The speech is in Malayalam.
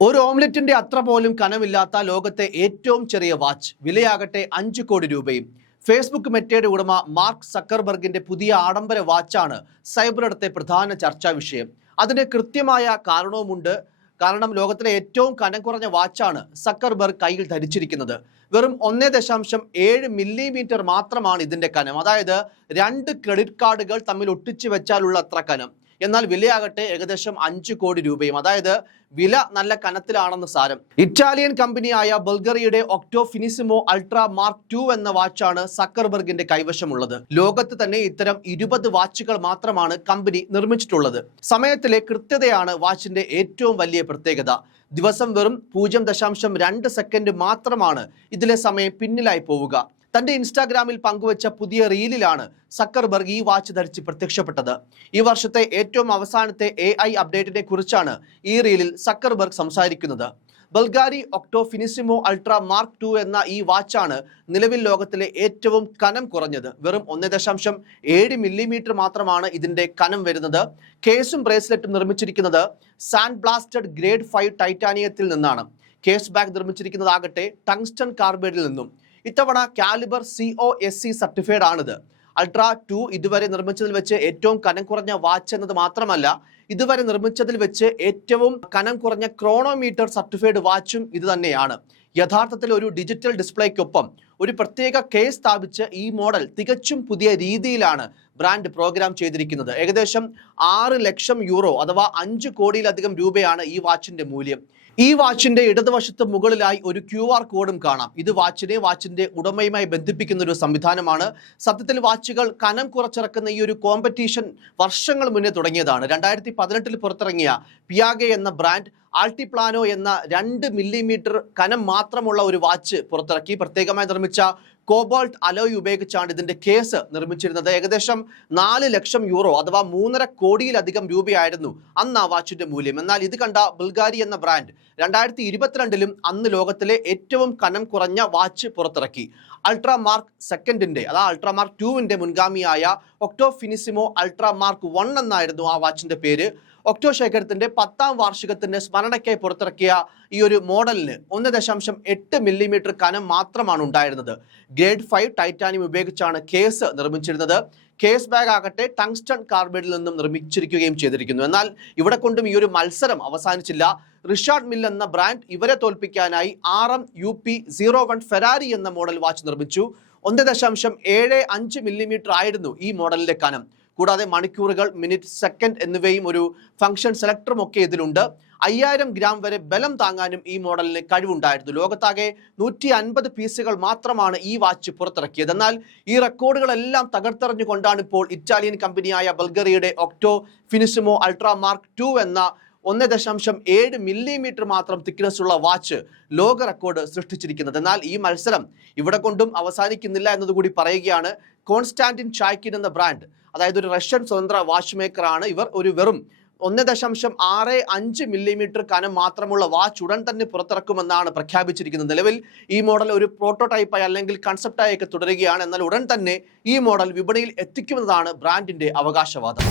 ഒരു ഓംലെറ്റിന്റെ അത്ര പോലും കനമില്ലാത്ത ലോകത്തെ ഏറ്റവും ചെറിയ വാച്ച്. വിലയാകട്ടെ അഞ്ച് കോടി രൂപയും. ഫേസ്ബുക്ക് മെറ്റയുടെ ഉടമ മാർക്ക് സക്കർബർഗിന്റെ പുതിയ ആഡംബര വാച്ചാണ് സൈബറിടത്തെ പ്രധാന ചർച്ചാ വിഷയം. അതിന് കൃത്യമായ കാരണവുമുണ്ട്. കാരണം ലോകത്തിലെ ഏറ്റവും കനം കുറഞ്ഞ വാച്ചാണ് സക്കർബർഗ് കയ്യിൽ ധരിച്ചിരിക്കുന്നത്. വെറും ഒന്നേ ദശാംശം ഏഴ് മില്ലിമീറ്റർ മാത്രമാണ് ഇതിന്റെ കനം. അതായത് രണ്ട് ക്രെഡിറ്റ് കാർഡുകൾ തമ്മിൽ ഒട്ടിച്ചു വെച്ചാലുള്ള അത്ര കനം. എന്നാൽ വിലയാകട്ടെ ഏകദേശം അഞ്ച് കോടി രൂപയും. അതായത് വില നല്ല കനത്തിലാണെന്ന് സാരം. ഇറ്റാലിയൻ കമ്പനിയായ ബൾഗറിയുടെ Octo Finissimo Ultra Mark two എന്ന വാച്ചാണ് സക്കർബർഗിന്റെ കൈവശമുള്ളത്. ലോകത്ത് തന്നെ ഇത്തരം ഇരുപത് വാച്ചുകൾ മാത്രമാണ് കമ്പനി നിർമ്മിച്ചിട്ടുള്ളത്. സമയത്തിലെ കൃത്യതയാണ് വാച്ചിന്റെ ഏറ്റവും വലിയ പ്രത്യേകത. ദിവസം വെറും പൂജ്യം ദശാംശം രണ്ട് സെക്കൻഡ് മാത്രമാണ് ഇതിലെ സമയം പിന്നിലായി പോവുക. തന്റെ ഇൻസ്റ്റാഗ്രാമിൽ പങ്കുവച്ച പുതിയ റീലിലാണ് സക്കർബർഗ് ഈ വാച്ച് ധരിച്ച് പ്രത്യക്ഷപ്പെട്ടത്. ഈ വർഷത്തെ ഏറ്റവും അവസാനത്തെ എ ഐ അപ്ഡേറ്റിനെ കുറിച്ചാണ് ഈ റീലിൽ സക്കർബർഗ് സംസാരിക്കുന്നത്. Bulgari Octo Finissimo Ultra Mark two എന്ന ഈ വാച്ചാണ് നിലവിൽ ലോകത്തിലെ ഏറ്റവും കനം കുറഞ്ഞത്. വെറും ഒന്ന് ദശാംശം ഏഴ് മില്ലിമീറ്റർ മാത്രമാണ് ഇതിന്റെ കനം വരുന്നത്. കേസും ബ്രേസ്ലെറ്റും നിർമ്മിച്ചിരിക്കുന്നത് സാൻഡ് ബ്ലാസ്റ്റഡ് ഗ്രേഡ് ഫൈവ് ടൈറ്റാനിയത്തിൽ നിന്നാണ്. കേസ് ബാഗ് നിർമ്മിച്ചിരിക്കുന്നതാകട്ടെ ടങ്സ്റ്റൺ കാർബൈഡിൽ നിന്നും. ഇത്തവണ calibre C O S C certified ആണിത്. അൾട്രാ ടു ഇതുവരെ നിർമ്മിച്ചതിൽ വെച്ച് ഏറ്റവും കനം കുറഞ്ഞ വാച്ച് എന്നത് മാത്രമല്ല ഇതുവരെ നിർമ്മിച്ചതിൽ വെച്ച് ഏറ്റവും കനം കുറഞ്ഞ ക്രോണോമീറ്റർ സർട്ടിഫൈഡ് വാച്ചും ഇത് തന്നെയാണ്. യഥാർത്ഥത്തിൽ ഒരു ഡിജിറ്റൽ ഡിസ്പ്ലേക്കൊപ്പം ഒരു പ്രത്യേക കേസ് സ്ഥാപിച്ച് ഈ മോഡൽ തികച്ചും പുതിയ രീതിയിലാണ് ബ്രാൻഡ് പ്രോഗ്രാം ചെയ്തിരിക്കുന്നത്. ഏകദേശം ആറ് ലക്ഷം യൂറോ അഥവാ അഞ്ച് കോടിയിലധികം രൂപയാണ് ഈ വാച്ചിന്റെ മൂല്യം. ഈ വാച്ചിന്റെ ഇടതുവശത്ത് മുകളിലായി ഒരു ക്യു ആർ കോഡും കാണാം. ഇത് വാച്ചിനെ വാച്ചിന്റെ ഉടമയുമായി ബന്ധിപ്പിക്കുന്ന ഒരു സംവിധാനമാണ്. സത്യത്തിൽ വാച്ചുകൾ കനം കുറച്ചിറക്കുന്ന ഈ ഒരു കോമ്പറ്റീഷൻ വർഷങ്ങൾ മുന്നേ തുടങ്ങിയതാണ്. രണ്ടായിരത്തി പതിനെട്ടിൽ പുറത്തിറങ്ങിയ പിയാഗെ എന്ന ബ്രാൻഡ് ആൾട്ടിപ്ലാനോ എന്ന രണ്ട് മില്ലിമീറ്റർ കനം മാത്രമുള്ള ഒരു വാച്ച് പുറത്തിറക്കി. പ്രത്യേകമായി നിർമ്മിച്ച കോബോൾട്ട് അലോയ് ഉപയോഗിച്ചാണ് ഇതിന്റെ കേസ് നിർമ്മിച്ചിരുന്നത്. ഏകദേശം നാല് ലക്ഷം യൂറോ അഥവാ മൂന്നര കോടിയിലധികം രൂപയായിരുന്നു അന്ന് ആ വാച്ചിന്റെ മൂല്യം. എന്നാൽ ഇത് കണ്ട ബുൾഗാരി എന്ന ബ്രാൻഡ് രണ്ടായിരത്തി ഇരുപത്തിരണ്ടിലും അന്ന് ലോകത്തിലെ ഏറ്റവും കനം കുറഞ്ഞ വാച്ച് പുറത്തിറക്കി. അൾട്രാ മാർക്ക് സെക്കൻഡിന്റെ അതാ അൾട്രാ മാർക്ക് ടുവിന്റെ മുൻഗാമിയായ Octo Finissimo Ultra Mark one എന്നായിരുന്നു ആ വാച്ചിന്റെ പേര്. ഒക്ടോ ശേഖരത്തിന്റെ പത്താം വാർഷികത്തിന്റെ സ്മരണയ്ക്കായി പുറത്തിറക്കിയ ഈ ഒരു മോഡലിന് ഒന്ന് ദശാംശം എട്ട് മില്ലിമീറ്റർ കനം മാത്രമാണ് ഉണ്ടായിരുന്നത്. ഗ്രേഡ് ഫൈവ് ടൈറ്റാനിയം ഉപയോഗിച്ചാണ് കേസ് നിർമ്മിച്ചിരുന്നത്. കേസ് ബാഗ് ആകട്ടെ ടങ്സ്റ്റൺ കാർബൈഡിൽ നിന്നും നിർമ്മിച്ചിരിക്കുകയും ചെയ്തിരിക്കുന്നു. എന്നാൽ ഇവിടെ കൊണ്ടും ഈ ഒരു മത്സരം അവസാനിച്ചില്ല. റിഷാർഡ് മിൽ എന്ന ബ്രാൻഡ് ഇവരെ തോൽപ്പിക്കാനായി R M U P zero one Ferrari എന്ന മോഡൽ വാച്ച് നിർമ്മിച്ചു. ഒന്ന് ദശാംശം ഏഴ് അഞ്ച് മില്ലിമീറ്റർ ആയിരുന്നു ഈ മോഡലിന്റെ കനം. കൂടാതെ മണിക്കൂറുകൾ മിനിറ്റ് സെക്കൻഡ് എന്നിവയും ഒരു ഫംഗ്ഷൻ സെലക്ടറും ഒക്കെ ഇതിലുണ്ട്. അയ്യായിരം ഗ്രാം വരെ ബലം താങ്ങാനും ഈ മോഡലിന് കഴിവുണ്ടായിരുന്നു. ലോകത്താകെ നൂറ്റി അൻപത് പീസുകൾ മാത്രമാണ് ഈ വാച്ച് പുറത്തിറക്കിയത്. എന്നാൽ ഈ റെക്കോർഡുകളെല്ലാം തകർത്തെറിഞ്ഞുകൊണ്ടാണ് ഇപ്പോൾ ഇറ്റാലിയൻ കമ്പനിയായ ബൾഗറിയുടെ Octo Finissimo Ultra Mark two എന്ന ഒന്ന് ദശാംശം ഏഴ് മില്ലിമീറ്റർ മാത്രം തിക്നെസ് ഉള്ള വാച്ച് ലോക റെക്കോർഡ് സൃഷ്ടിച്ചിരിക്കുന്നത്. എന്നാൽ ഈ മത്സരം ഇവിടെ കൊണ്ടും അവസാനിക്കുന്നില്ല എന്നതുകൂടി പറയുകയാണ് കോൺസ്റ്റാന്റിൻ ചായ്ക്കിൻ എന്ന ബ്രാൻഡ്. അതായത് ഒരു റഷ്യൻ സ്വതന്ത്ര വാച്ച് മേക്കറാണ് ഇവർ ഒരു വെറും ഒന്ന് ദശാംശം ആറ് അഞ്ച് മില്ലിമീറ്റർ കനം മാത്രമുള്ള വാച്ച് ഉടൻ തന്നെ പുറത്തിറക്കുമെന്നാണ് പ്രഖ്യാപിച്ചിരിക്കുന്നത്. നിലവിൽ ഈ മോഡൽ ഒരു പ്രോട്ടോടൈപ്പായി അല്ലെങ്കിൽ കൺസെപ്റ്റായി ഒക്കെ തുടരുകയാണ്. എന്നാൽ ഉടൻ തന്നെ ഈ മോഡൽ വിപണിയിൽ എത്തിക്കുമെന്നതാണ് ബ്രാൻഡിന്റെ അവകാശവാദം.